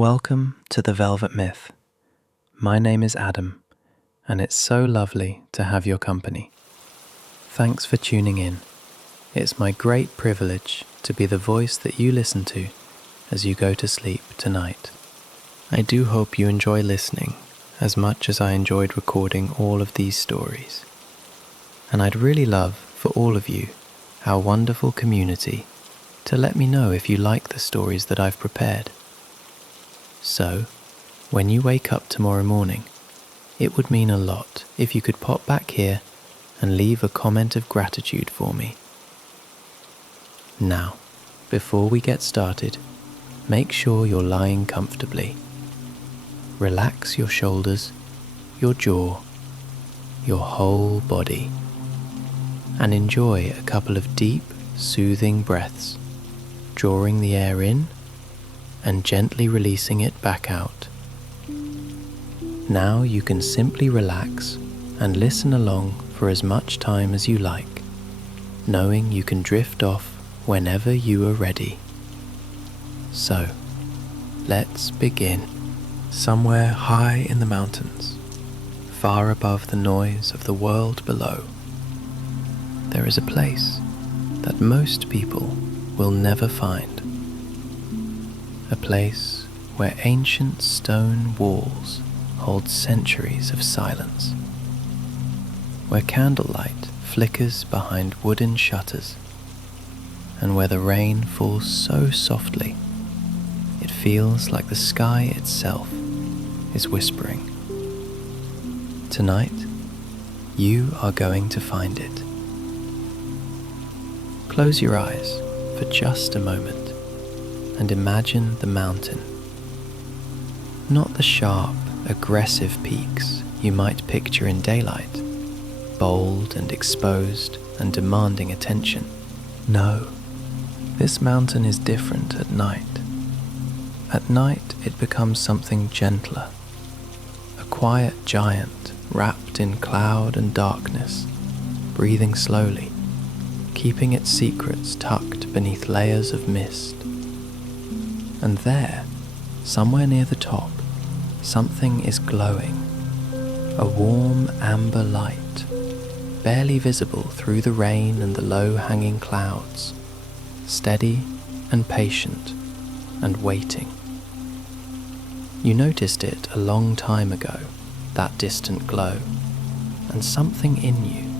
Welcome to the Velvet Myth. My name is Adam, and it's so lovely to have your company. Thanks for tuning in. It's my great privilege to be the voice that you listen to as you go to sleep tonight. I do hope you enjoy listening as much as I enjoyed recording all of these stories. And I'd really love for all of you, our wonderful community, to let me know if you like the stories that I've prepared. So, when you wake up tomorrow morning, it would mean a lot if you could pop back here and leave a comment of gratitude for me. Now, before we get started, make sure you're lying comfortably. Relax your shoulders, your jaw, your whole body, and enjoy a couple of deep, soothing breaths, drawing the air in and gently releasing it back out. Now you can simply relax and listen along for as much time as you like, knowing you can drift off whenever you are ready. So, let's begin. Somewhere high in the mountains, far above the noise of the world below, there is a place that most people will never find. A place where ancient stone walls hold centuries of silence, where candlelight flickers behind wooden shutters, and where the rain falls so softly it feels like the sky itself is whispering. Tonight, you are going to find it. Close your eyes for just a moment and imagine the mountain. Not the sharp, aggressive peaks you might picture in daylight, bold and exposed and demanding attention. No, this mountain is different at night. At night it becomes something gentler, a quiet giant wrapped in cloud and darkness, breathing slowly, keeping its secrets tucked beneath layers of mist. And there, somewhere near the top, something is glowing, a warm amber light, barely visible through the rain and the low-hanging clouds, steady and patient and waiting. You noticed it a long time ago, that distant glow, and something in you,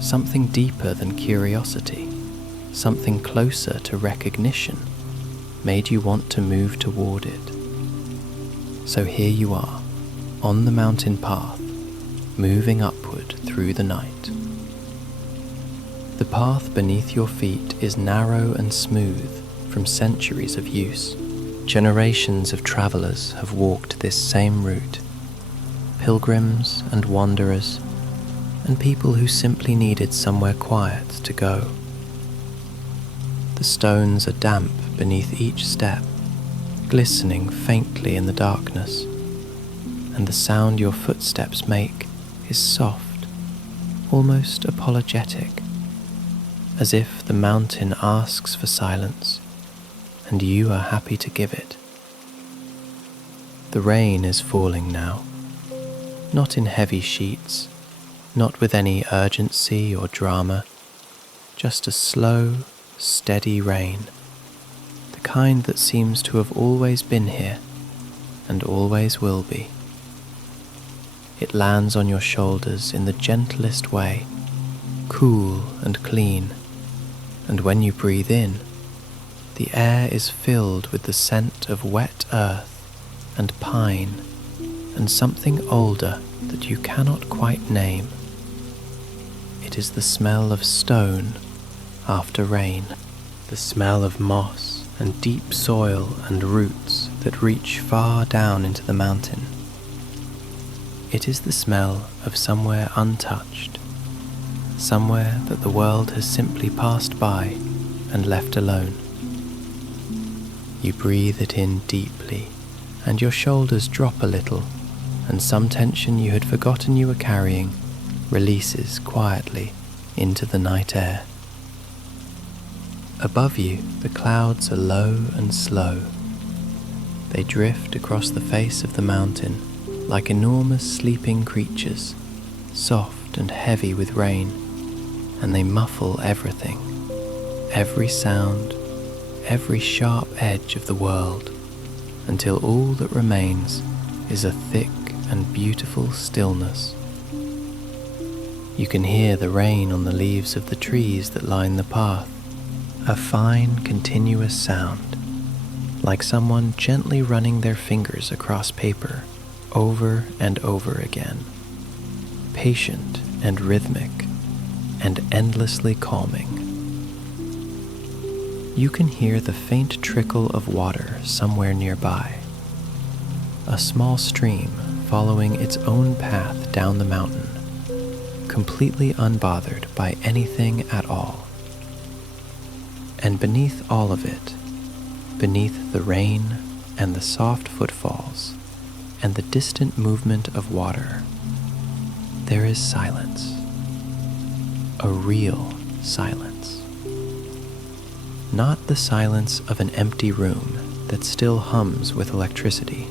something deeper than curiosity, something closer to recognition, made you want to move toward it. So here you are, on the mountain path, moving upward through the night. The path beneath your feet is narrow and smooth from centuries of use. Generations of travelers have walked this same route, pilgrims and wanderers, and people who simply needed somewhere quiet to go. The stones are damp beneath each step, glistening faintly in the darkness, and the sound your footsteps make is soft, almost apologetic, as if the mountain asks for silence, and you are happy to give it. The rain is falling now, not in heavy sheets, not with any urgency or drama, just a slow, steady rain, the kind that seems to have always been here and always will be. It lands on your shoulders in the gentlest way, cool and clean, and when you breathe in, the air is filled with the scent of wet earth and pine and something older that you cannot quite name. It is the smell of stone after rain, the smell of moss and deep soil and roots that reach far down into the mountain. It is the smell of somewhere untouched, somewhere that the world has simply passed by and left alone. You breathe it in deeply, and your shoulders drop a little, and some tension you had forgotten you were carrying releases quietly into the night air. Above you, the clouds are low and slow, They drift across the face of the mountain like enormous sleeping creatures, soft and heavy with rain, and they muffle everything, every sound, every sharp edge of the world, until all that remains is a thick and beautiful stillness. You can hear the rain on the leaves of the trees that line the path, a fine, continuous sound, like someone gently running their fingers across paper over and over again, patient and rhythmic and endlessly calming. You can hear the faint trickle of water somewhere nearby, a small stream following its own path down the mountain, completely unbothered by anything at all. And beneath all of it, beneath the rain and the soft footfalls and the distant movement of water, there is silence, a real silence. Not the silence of an empty room that still hums with electricity,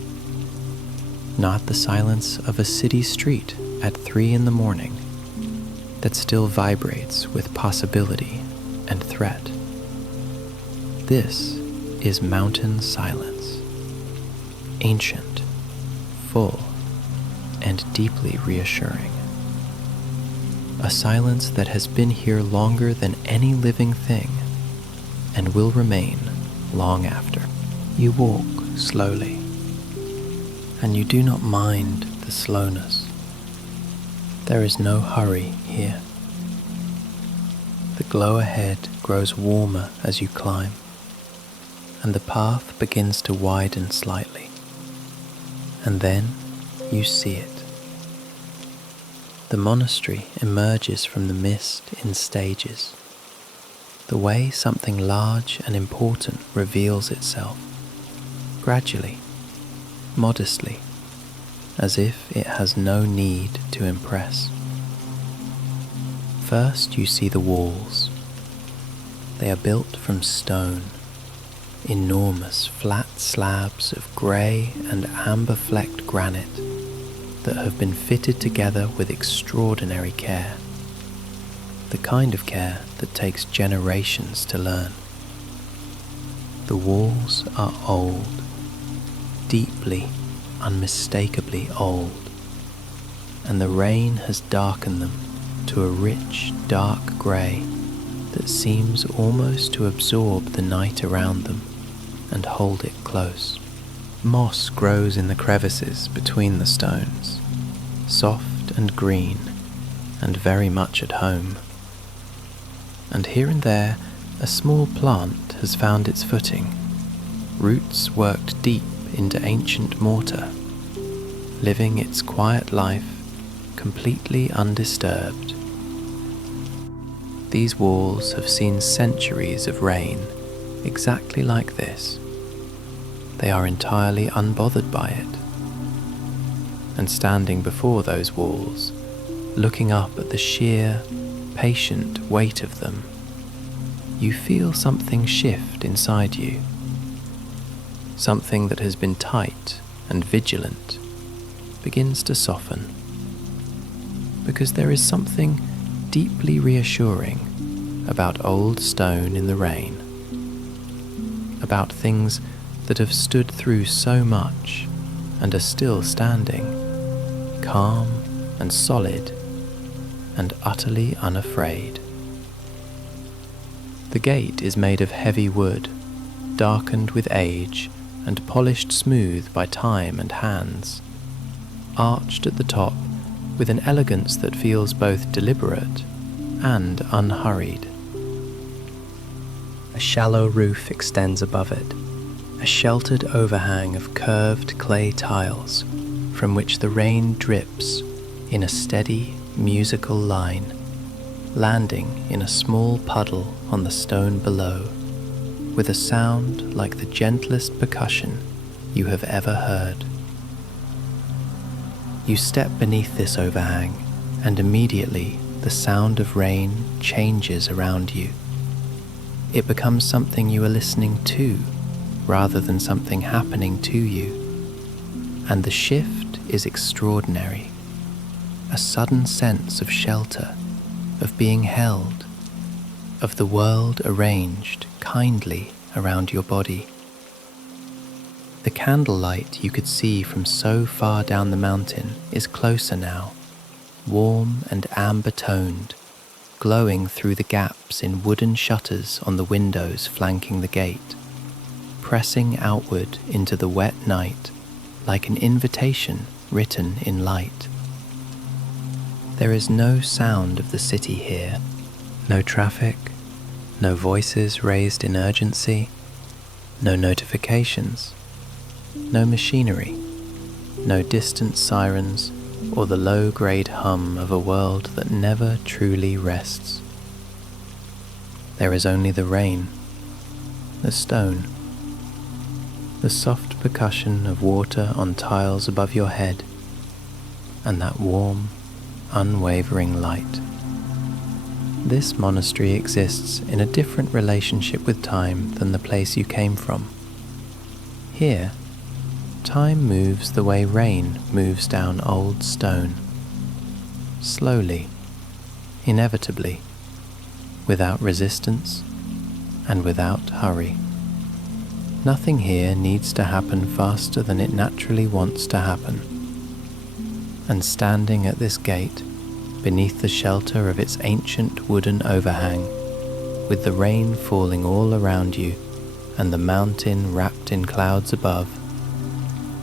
not the silence of a city street at 3 a.m. that still vibrates with possibility and threat. This is mountain silence, ancient, full, and deeply reassuring. A silence that has been here longer than any living thing and will remain long after. You walk slowly, and you do not mind the slowness. There is no hurry here. The glow ahead grows warmer as you climb, and the path begins to widen slightly. And then you see it. The monastery emerges from the mist in stages, the way something large and important reveals itself, gradually, modestly, as if it has no need to impress. First you see the walls. They are built from stone, enormous flat slabs of grey and amber-flecked granite that have been fitted together with extraordinary care, the kind of care that takes generations to learn. The walls are old, deeply, unmistakably old, and the rain has darkened them to a rich, dark grey that seems almost to absorb the night around them and hold it close. Moss grows in the crevices between the stones, soft and green and very much at home. And here and there a small plant has found its footing, roots worked deep into ancient mortar, living its quiet life completely undisturbed. These walls have seen centuries of rain exactly like this. They are entirely unbothered by it. And standing before those walls, looking up at the sheer, patient weight of them, you feel something shift inside you. Something that has been tight and vigilant begins to soften, because there is something deeply reassuring about old stone in the rain, about things that have stood through so much and are still standing, calm and solid and utterly unafraid. The gate is made of heavy wood, darkened with age and polished smooth by time and hands, arched at the top with an elegance that feels both deliberate and unhurried. A shallow roof extends above it, a sheltered overhang of curved clay tiles from which the rain drips in a steady, musical line, landing in a small puddle on the stone below, with a sound like the gentlest percussion you have ever heard. You step beneath this overhang, and immediately the sound of rain changes around you. It becomes something you are listening to, rather than something happening to you. And the shift is extraordinary. A sudden sense of shelter, of being held, of the world arranged kindly around your body. The candlelight you could see from so far down the mountain is closer now, warm and amber-toned, glowing through the gaps in wooden shutters on the windows flanking the gate, pressing outward into the wet night like an invitation written in light. There is no sound of the city here, no traffic, no voices raised in urgency, no notifications, no machinery, no distant sirens or the low-grade hum of a world that never truly rests. There is only the rain, the stone, the soft percussion of water on tiles above your head, and that warm, unwavering light. This monastery exists in a different relationship with time than the place you came from. Here, time moves the way rain moves down old stone, slowly, inevitably, without resistance and without hurry. Nothing here needs to happen faster than it naturally wants to happen. And standing at this gate, beneath the shelter of its ancient wooden overhang, with the rain falling all around you and the mountain wrapped in clouds above,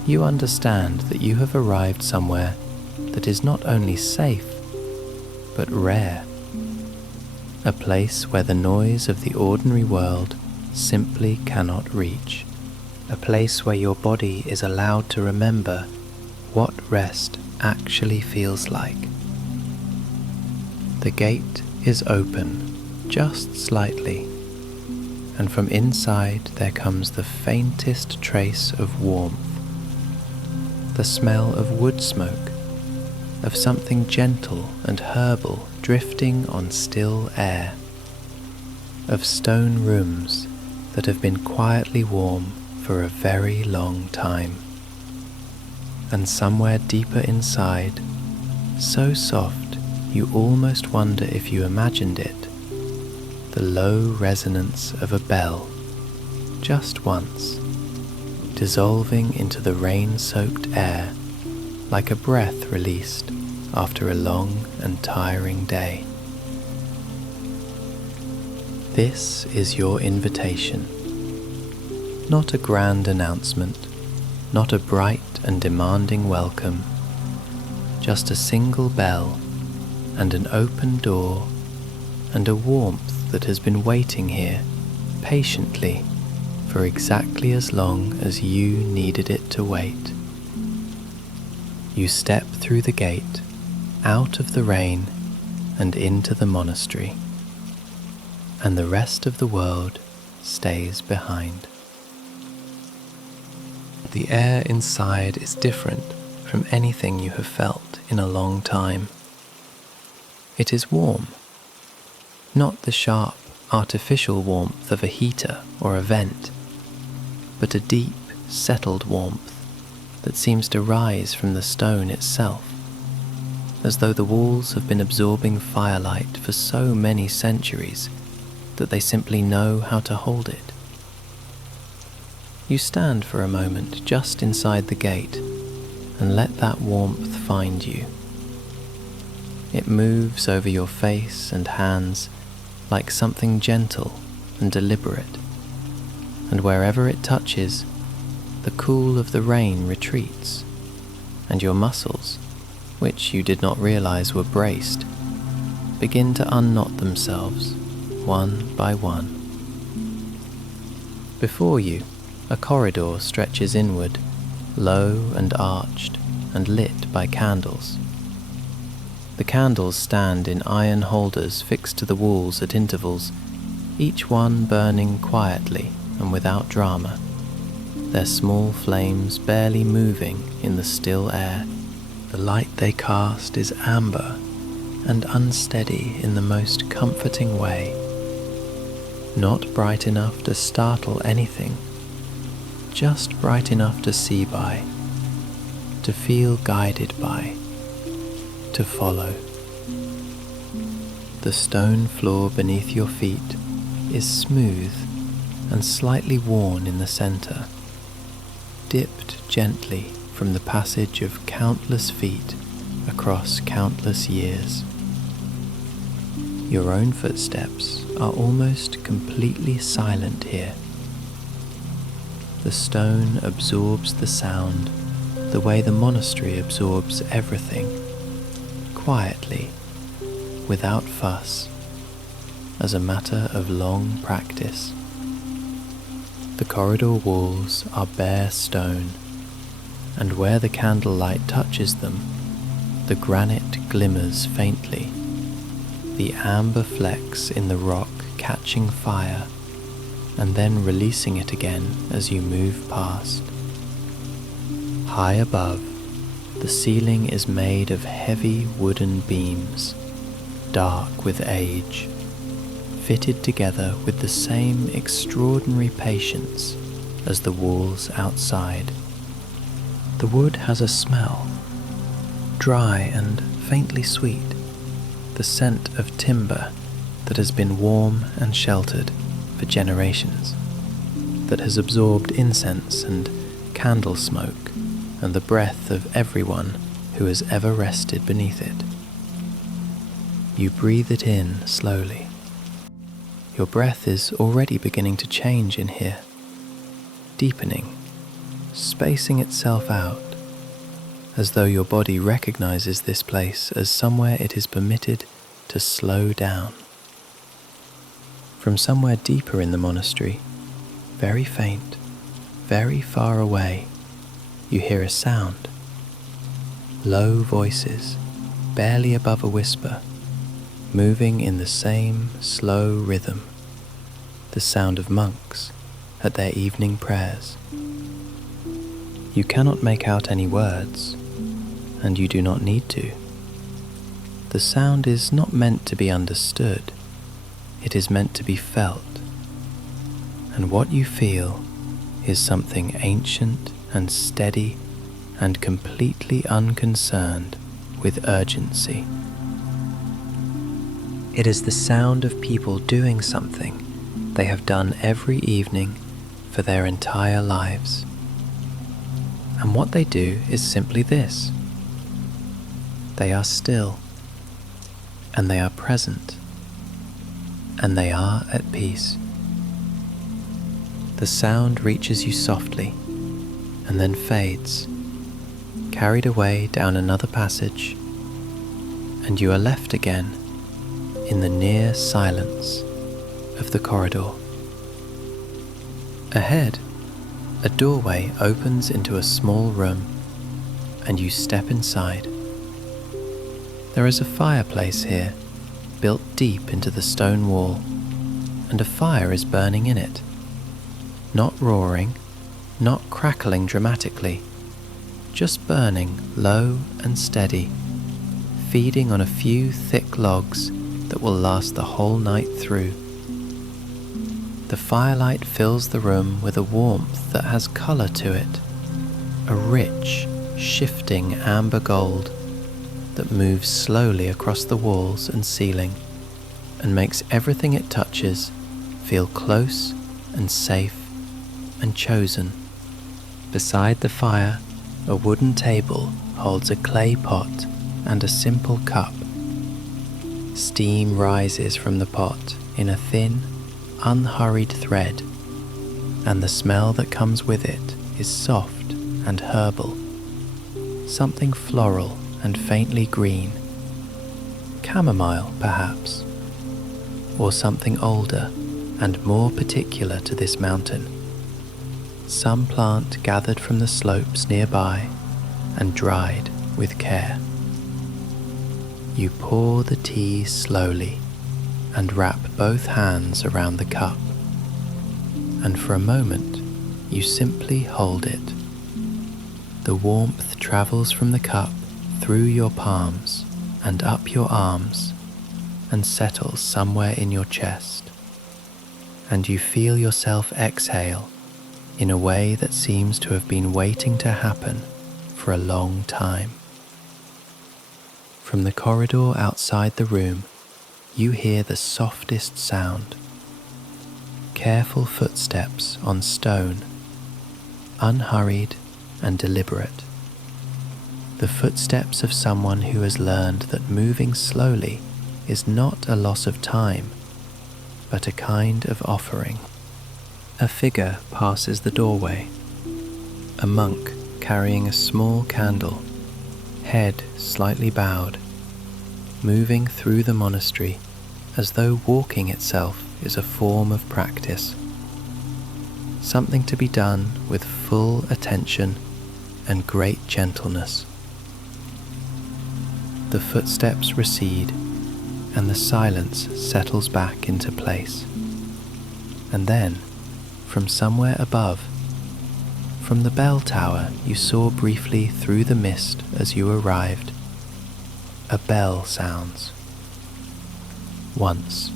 you understand that you have arrived somewhere that is not only safe, but rare. A place where the noise of the ordinary world simply cannot reach. A place where your body is allowed to remember what rest actually feels like. The gate is open, just slightly, and from inside there comes the faintest trace of warmth, the smell of wood smoke, of something gentle and herbal drifting on still air, of stone rooms that have been quietly warm for a very long time. And somewhere deeper inside, so soft you almost wonder if you imagined it, the low resonance of a bell, just once, dissolving into the rain-soaked air like a breath released after a long and tiring day. This is your invitation. Not a grand announcement, not a bright and demanding welcome, just a single bell and an open door and a warmth that has been waiting here patiently for exactly as long as you needed it to wait. You step through the gate, out of the rain and into the monastery, and the rest of the world stays behind. The air inside is different from anything you have felt in a long time. It is warm, not the sharp, artificial warmth of a heater or a vent, but a deep, settled warmth that seems to rise from the stone itself, as though the walls have been absorbing firelight for so many centuries that they simply know how to hold it. You stand for a moment just inside the gate and let that warmth find you. It moves over your face and hands like something gentle and deliberate, and wherever it touches, the cool of the rain retreats, and your muscles, which you did not realize were braced, begin to unknot themselves one by one. Before you, a corridor stretches inward, low and arched and lit by candles. The candles stand in iron holders fixed to the walls at intervals, each one burning quietly and without drama, their small flames barely moving in the still air. The light they cast is amber and unsteady in the most comforting way, not bright enough to startle anything, just bright enough to see by, to feel guided by, to follow. The stone floor beneath your feet is smooth and slightly worn in the center, dipped gently from the passage of countless feet across countless years. Your own footsteps are almost completely silent here. The stone absorbs the sound the way the monastery absorbs everything, quietly, without fuss, as a matter of long practice. The corridor walls are bare stone, and where the candlelight touches them, the granite glimmers faintly, the amber flecks in the rock catching fire and then releasing it again as you move past. High above, the ceiling is made of heavy wooden beams, dark with age, fitted together with the same extraordinary patience as the walls outside. The wood has a smell, dry and faintly sweet, the scent of timber that has been warm and sheltered for generations, that has absorbed incense and candle smoke and the breath of everyone who has ever rested beneath it. You breathe it in slowly. Your breath is already beginning to change in here, deepening, spacing itself out, as though your body recognizes this place as somewhere it is permitted to slow down. From somewhere deeper in the monastery, very faint, very far away, you hear a sound. Low voices, barely above a whisper, moving in the same slow rhythm, the sound of monks at their evening prayers. You cannot make out any words, and you do not need to. The sound is not meant to be understood, it is meant to be felt, and what you feel is something ancient and steady and completely unconcerned with urgency. It is the sound of people doing something they have done every evening for their entire lives. And what they do is simply this. They are still, and they are present, and they are at peace. The sound reaches you softly, and then fades, carried away down another passage, and you are left again in the near silence of the corridor. Ahead, a doorway opens into a small room, and you step inside. There is a fireplace here, built deep into the stone wall, and a fire is burning in it. Not roaring, not crackling dramatically, just burning low and steady, feeding on a few thick logs that will last the whole night through. The firelight fills the room with a warmth that has colour to it, a rich, shifting amber gold that moves slowly across the walls and ceiling and makes everything it touches feel close and safe and chosen. Beside the fire, a wooden table holds a clay pot and a simple cup. Steam rises from the pot in a thin, unhurried thread, and the smell that comes with it is soft and herbal, something floral and faintly green, chamomile perhaps, or something older and more particular to this mountain, some plant gathered from the slopes nearby and dried with care. You pour the tea slowly and wrap both hands around the cup, and for a moment you simply hold it. The warmth travels from the cup through your palms and up your arms and settles somewhere in your chest, and you feel yourself exhale in a way that seems to have been waiting to happen for a long time. From the corridor outside the room, you hear the softest sound. Careful footsteps on stone, unhurried and deliberate. The footsteps of someone who has learned that moving slowly is not a loss of time, but a kind of offering. A figure passes the doorway, a monk carrying a small candle, head slightly bowed, moving through the monastery as though walking itself is a form of practice, something to be done with full attention and great gentleness. The footsteps recede and the silence settles back into place. And then, from somewhere above, from the bell tower you saw briefly through the mist as you arrived, a bell sounds. Once,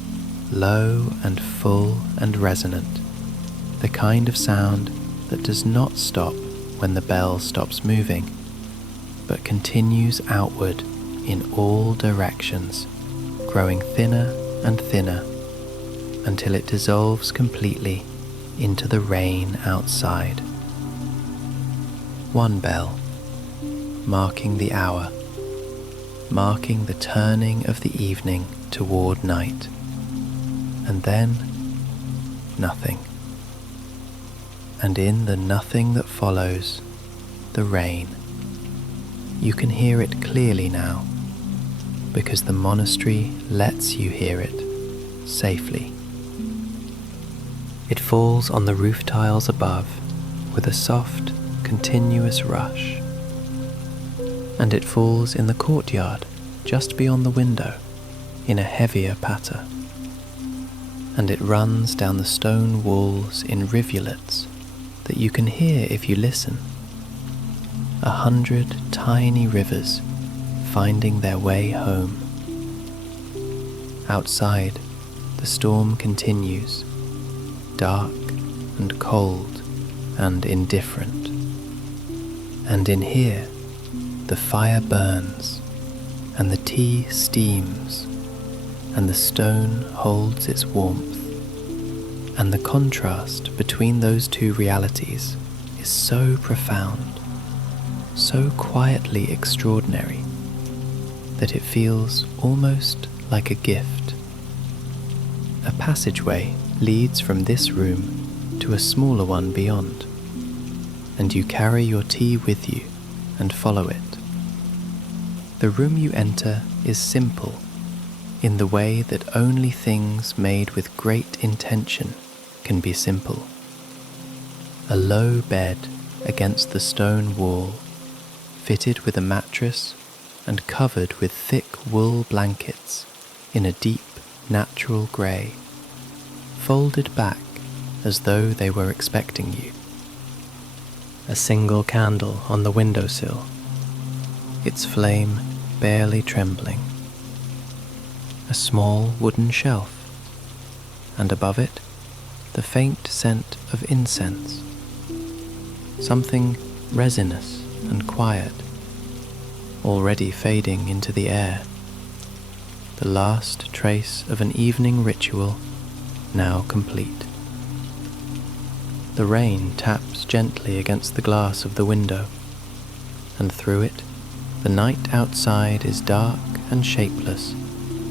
low and full and resonant, the kind of sound that does not stop when the bell stops moving, but continues outward in all directions, growing thinner and thinner until it dissolves completely into the rain outside. One bell, marking the hour, marking the turning of the evening toward night, and then nothing. And in the nothing that follows, the rain. You can hear it clearly now, because the monastery lets you hear it safely. It falls on the roof tiles above with a soft, continuous rush, and it falls in the courtyard just beyond the window in a heavier patter, and it runs down the stone walls in rivulets that you can hear if you listen. 100 tiny rivers finding their way home. Outside, the storm continues, dark and cold and indifferent. And in here, the fire burns, and the tea steams, and the stone holds its warmth. And the contrast between those two realities is so profound, so quietly extraordinary, that it feels almost like a gift. A passageway leads from this room to a smaller one beyond, and you carry your tea with you and follow it. The room you enter is simple in the way that only things made with great intention can be simple. A low bed against the stone wall, fitted with a mattress and covered with thick wool blankets in a deep natural grey, folded back as though they were expecting you. A single candle on the windowsill, its flame barely trembling. A small wooden shelf, and above it, the faint scent of incense, something resinous and quiet, already fading into the air, the last trace of an evening ritual now complete. The rain taps gently against the glass of the window, and through it, the night outside is dark and shapeless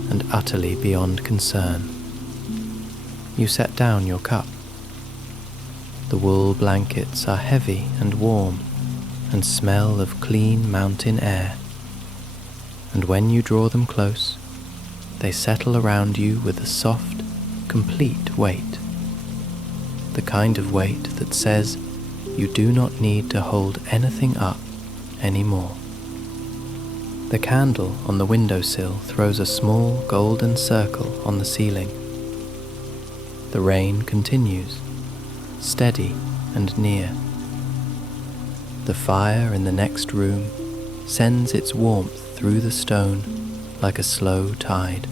and utterly beyond concern. You set down your cup. The wool blankets are heavy and warm and smell of clean mountain air, and when you draw them close, they settle around you with a soft, complete weight, the kind of weight that says you do not need to hold anything up anymore. The candle on the windowsill throws a small golden circle on the ceiling. The rain continues, steady and near. The fire in the next room sends its warmth through the stone like a slow tide,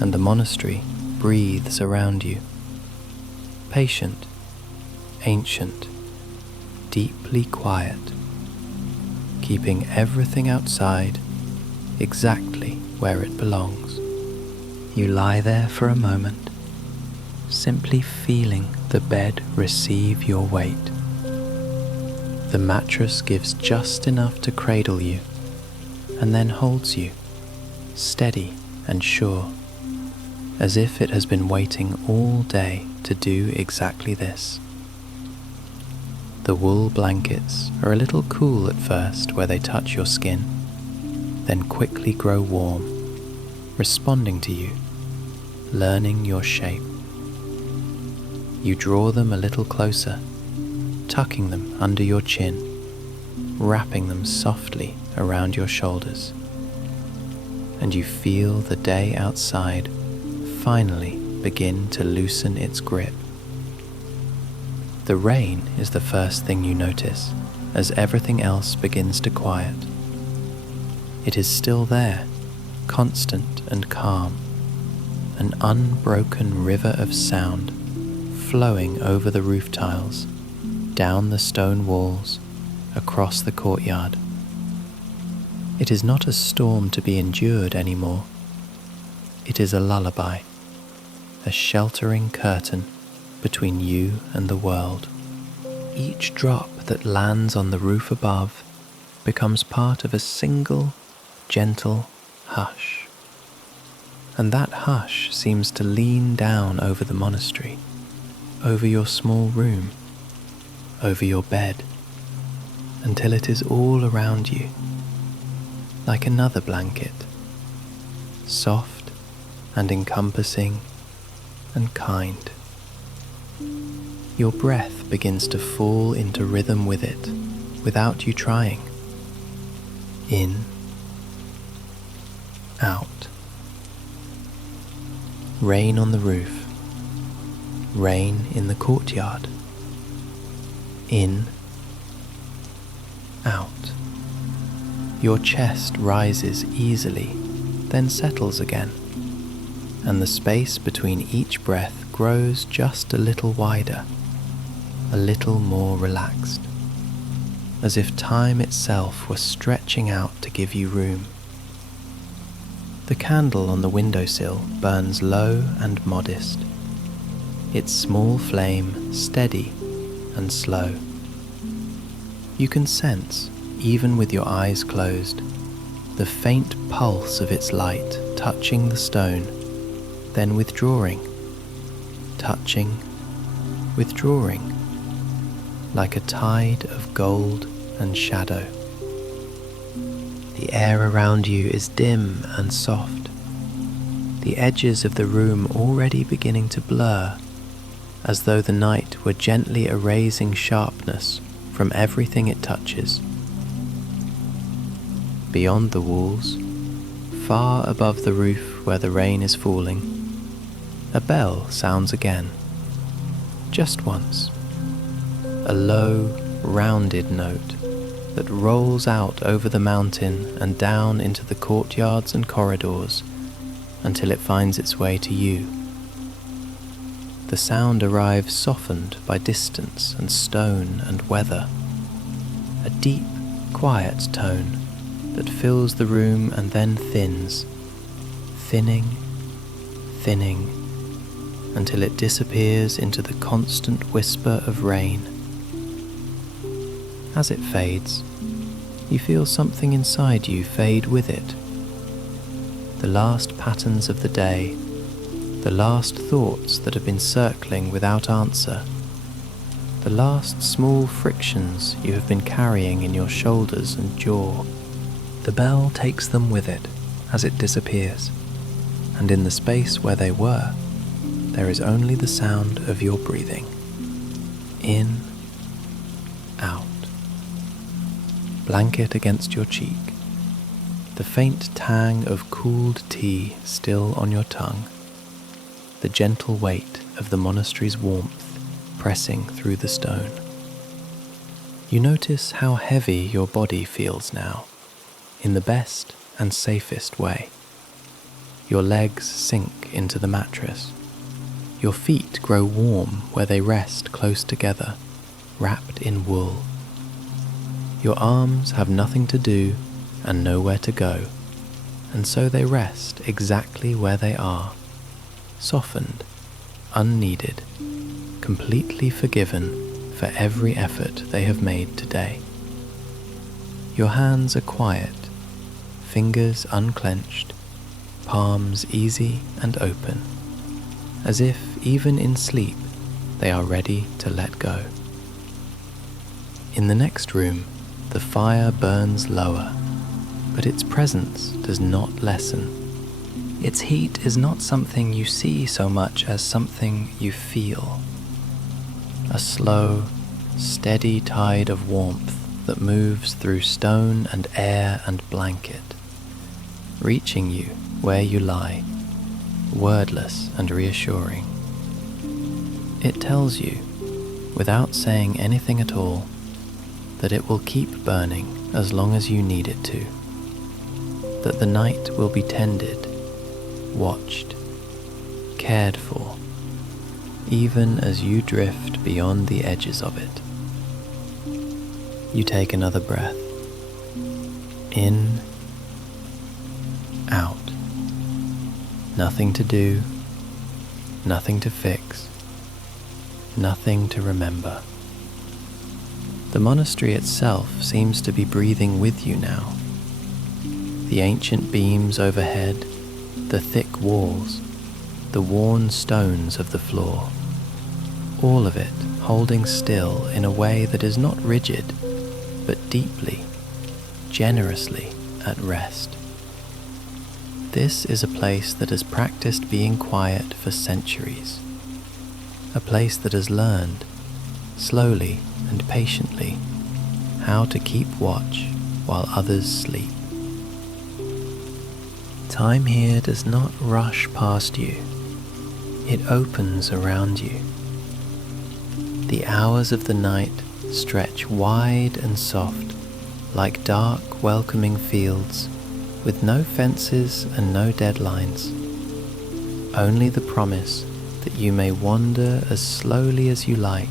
and the monastery breathes around you, patient, ancient, deeply quiet, keeping everything outside exactly where it belongs. You lie there for a moment, simply feeling the bed receive your weight. The mattress gives just enough to cradle you and then holds you, steady and sure, as if it has been waiting all day to do exactly this. The wool blankets are a little cool at first where they touch your skin, then quickly grow warm, responding to you, learning your shape. You draw them a little closer, tucking them under your chin, wrapping them softly around your shoulders, and you feel the day outside finally begin to loosen its grip. The rain is the first thing you notice as everything else begins to quiet. It is still there, constant and calm, an unbroken river of sound flowing over the roof tiles, down the stone walls, across the courtyard. It is not a storm to be endured anymore. It is a lullaby, a sheltering curtain between you and the world. Each drop that lands on the roof above becomes part of a single, gentle hush. And that hush seems to lean down over the monastery, over your small room, over your bed, until it is all around you, like another blanket, soft and encompassing and kind. Your breath begins to fall into rhythm with it, without you trying. In, out. Rain on the roof, rain in the courtyard. In, out. Your chest rises easily, then settles again, and the space between each breath grows just a little wider, a little more relaxed, as if time itself were stretching out to give you room. The candle on the windowsill burns low and modest, its small flame steady and slow. You can sense, even with your eyes closed, the faint pulse of its light touching the stone, then withdrawing, touching, withdrawing, like a tide of gold and shadow. The air around you is dim and soft, the edges of the room already beginning to blur, as though the night were gently erasing sharpness from everything it touches. Beyond the walls, far above the roof where the rain is falling, a bell sounds again, just once, a low, rounded note that rolls out over the mountain and down into the courtyards and corridors until it finds its way to you. The sound arrives softened by distance and stone and weather, a deep, quiet tone that fills the room and then thins, thinning, thinning, until it disappears into the constant whisper of rain. As it fades, you feel something inside you fade with it. The last patterns of the day, the last thoughts that have been circling without answer, the last small frictions you have been carrying in your shoulders and jaw. The bell takes them with it as it disappears, and in the space where they were, there is only the sound of your breathing. In, out. Blanket against your cheek, the faint tang of cooled tea still on your tongue, the gentle weight of the monastery's warmth pressing through the stone. You notice how heavy your body feels now, in the best and safest way. Your legs sink into the mattress. Your feet grow warm where they rest close together, wrapped in wool. Your arms have nothing to do and nowhere to go, and so they rest exactly where they are, softened, unneeded, completely forgiven for every effort they have made today. Your hands are quiet, fingers unclenched, palms easy and open, as if even in sleep they are ready to let go. In the next room, the fire burns lower, but its presence does not lessen. Its heat is not something you see so much as something you feel. A slow, steady tide of warmth that moves through stone and air and blanket, reaching you where you lie, wordless and reassuring. It tells you, without saying anything at all, that it will keep burning as long as you need it to, that the night will be tended, watched, cared for, even as you drift beyond the edges of it. You take another breath. In, out. Nothing to do, nothing to fix, nothing to remember. The monastery itself seems to be breathing with you now. The ancient beams overhead, the thick walls, the worn stones of the floor, all of it holding still in a way that is not rigid, but deeply, generously at rest. This is a place that has practiced being quiet for centuries, a place that has learned, slowly and patiently, how to keep watch while others sleep. Time here does not rush past you, it opens around you. The hours of the night stretch wide and soft, like dark, welcoming fields, with no fences and no deadlines, only the promise that you may wander as slowly as you like,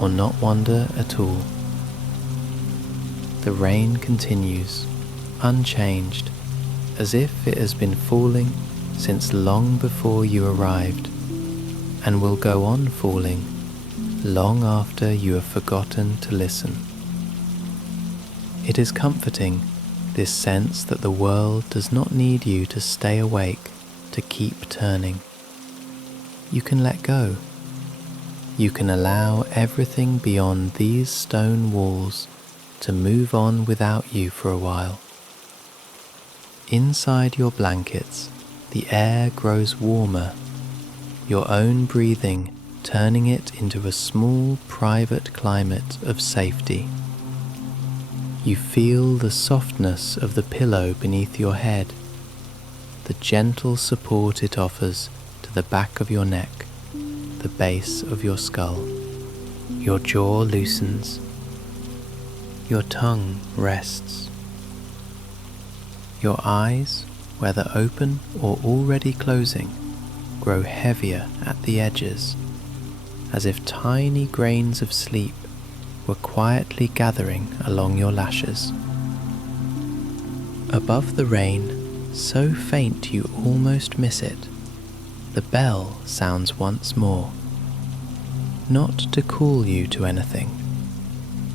or not wander at all. The rain continues, unchanged, as if it has been falling since long before you arrived, and will go on falling long after you have forgotten to listen. It is comforting, this sense that the world does not need you to stay awake to keep turning. You can let go. You can allow everything beyond these stone walls to move on without you for a while. Inside your blankets, the air grows warmer, your own breathing turning it into a small private climate of safety. You feel the softness of the pillow beneath your head, the gentle support it offers to the back of your neck, the base of your skull. Your jaw loosens, your tongue rests. Your eyes, whether open or already closing, grow heavier at the edges, as if tiny grains of sleep were quietly gathering along your lashes. Above the rain, so faint you almost miss it, the bell sounds once more, not to call you to anything,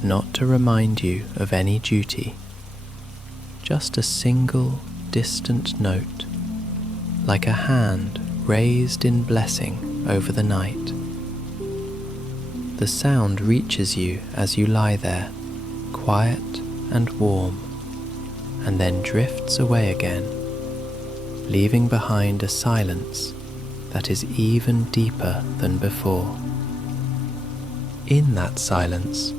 not to remind you of any duty, just a single distant note, like a hand raised in blessing over the night. The sound reaches you as you lie there, quiet and warm, and then drifts away again, leaving behind a silence that is even deeper than before. In that silence,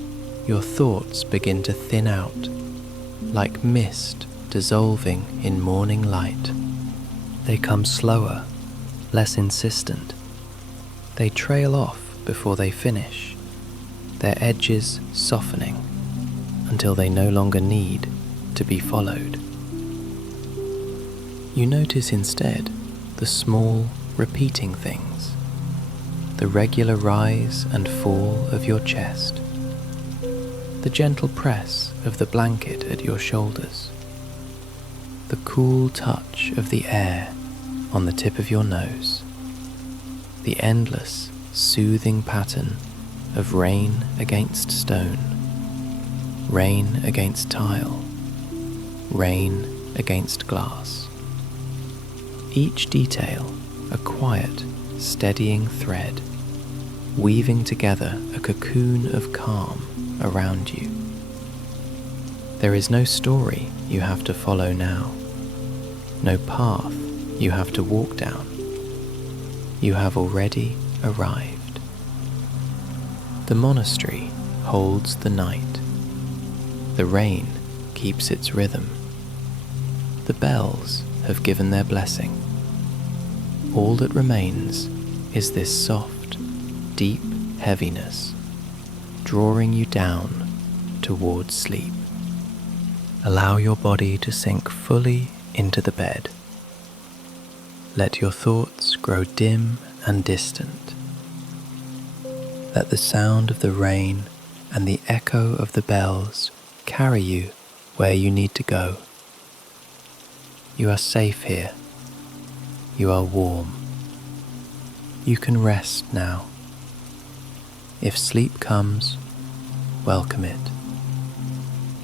your thoughts begin to thin out, like mist dissolving in morning light. They come slower, less insistent. They trail off before they finish, their edges softening until they no longer need to be followed. You notice instead the small, repeating things, the regular rise and fall of your chest, the gentle press of the blanket at your shoulders, the cool touch of the air on the tip of your nose, the endless, soothing pattern of rain against stone, rain against tile, rain against glass. Each detail a quiet, steadying thread, weaving together a cocoon of calm around you. There is no story you have to follow now, no path you have to walk down. You have already arrived. The monastery holds the night. The rain keeps its rhythm. The bells have given their blessing. All that remains is this soft, deep heaviness, drawing you down towards sleep. Allow your body to sink fully into the bed. Let your thoughts grow dim and distant. Let the sound of the rain and the echo of the bells carry you where you need to go. You are safe here. You are warm. You can rest now. If sleep comes, welcome it.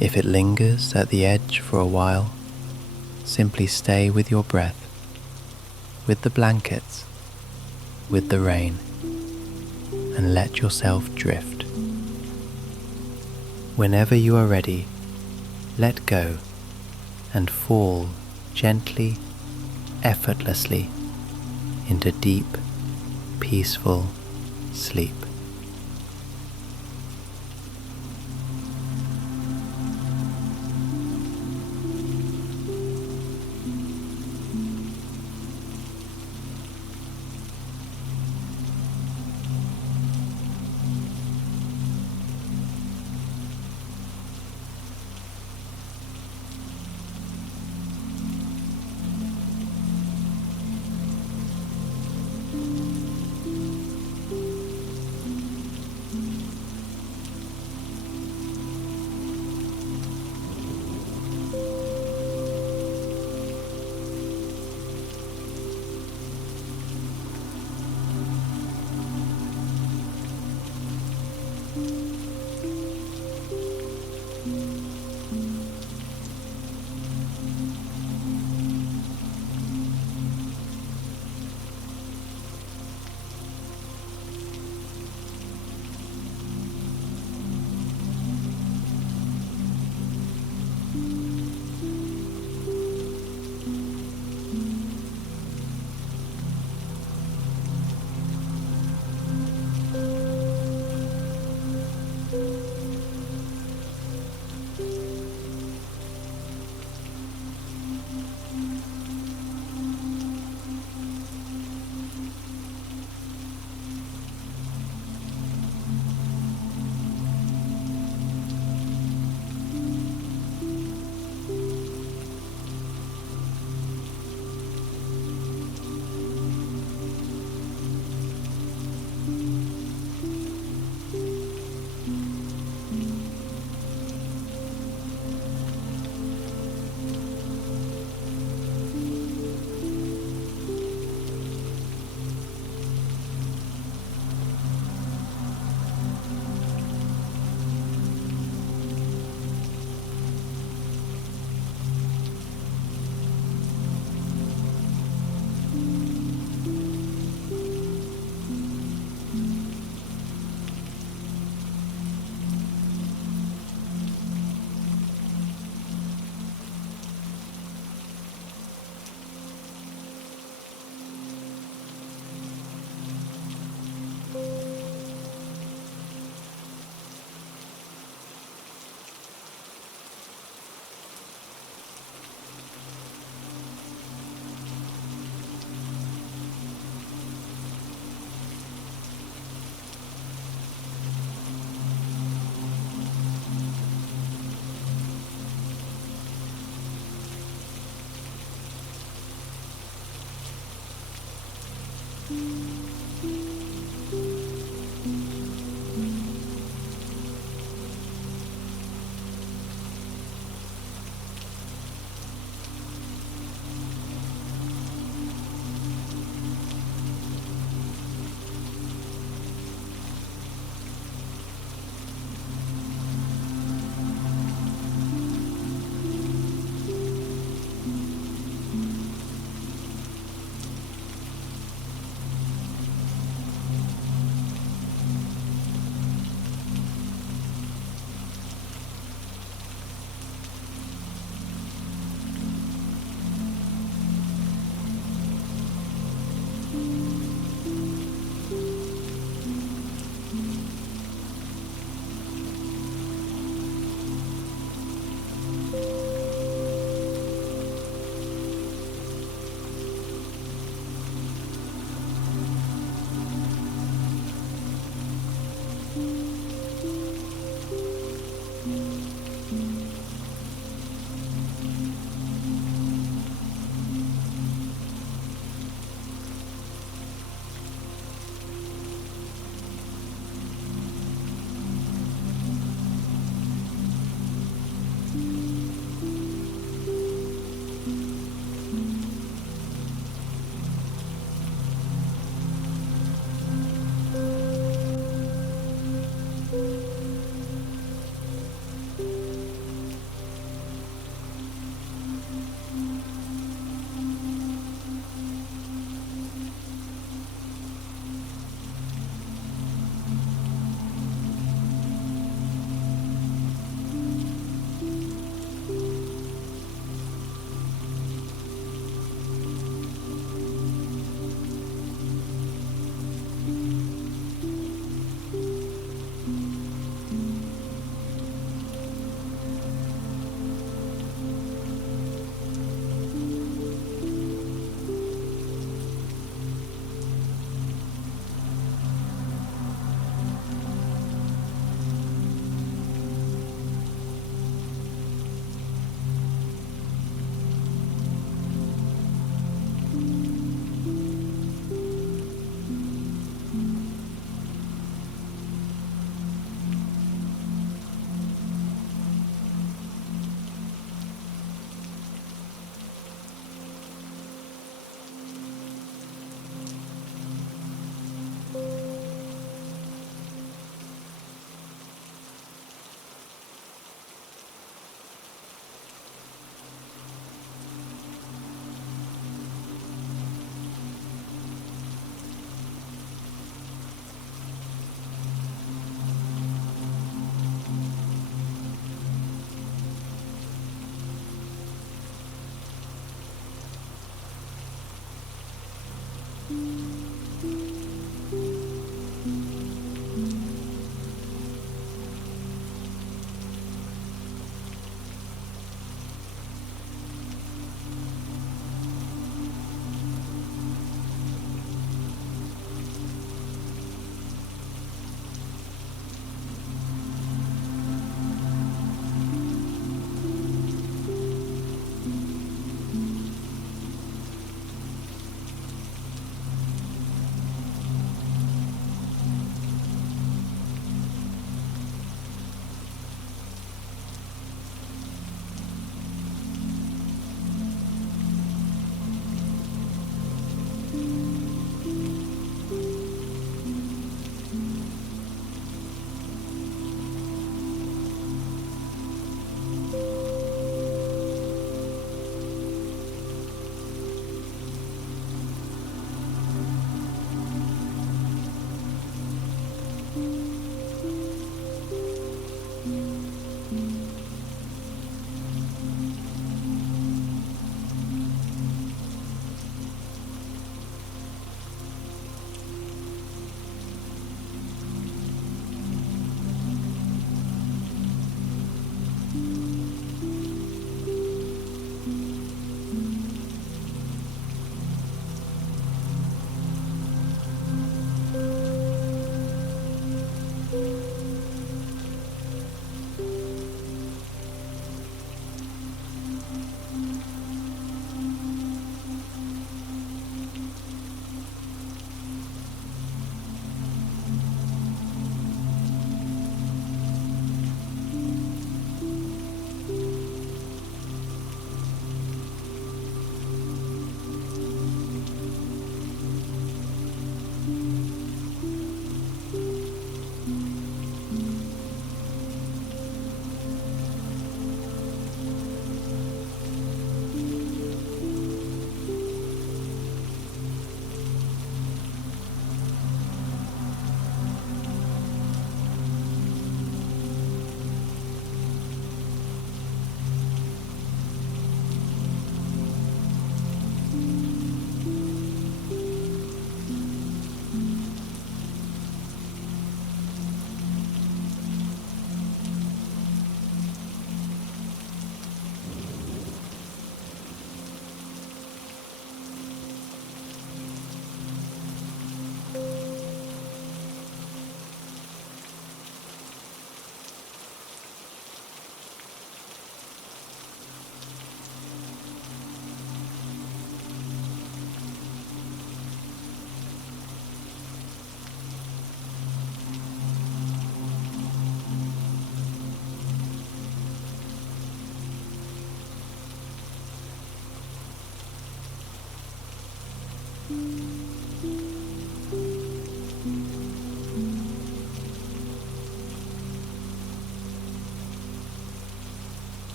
If it lingers at the edge for a while, simply stay with your breath, with the blankets, with the rain, and let yourself drift. Whenever you are ready, let go and fall gently, effortlessly into deep, peaceful sleep.